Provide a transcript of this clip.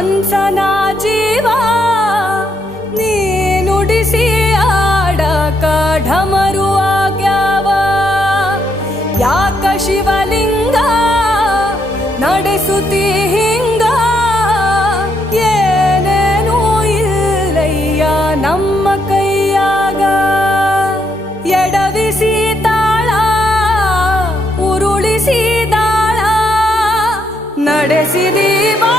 ಮನ್ಸನ ಜೀವ ನೀ ನುಡಿಸಿ ಆಡಕ ಢಮರು ಆಗ್ಯಾವ. ಯಾಕ ಶಿವಲಿಂಗ ನಡೆಸುತ್ತಿ ಹಿಂಗ, ಏನೇನೂ ಇಲ್ಲಯ್ಯ ನಮ್ಮ ಕೈಯಾಗ. ಎಡವಿಸಿ ತಾಳ ಉರುಳಿಸಿ ದಾಳ ನಡೆಸಿದಿ ಬಾ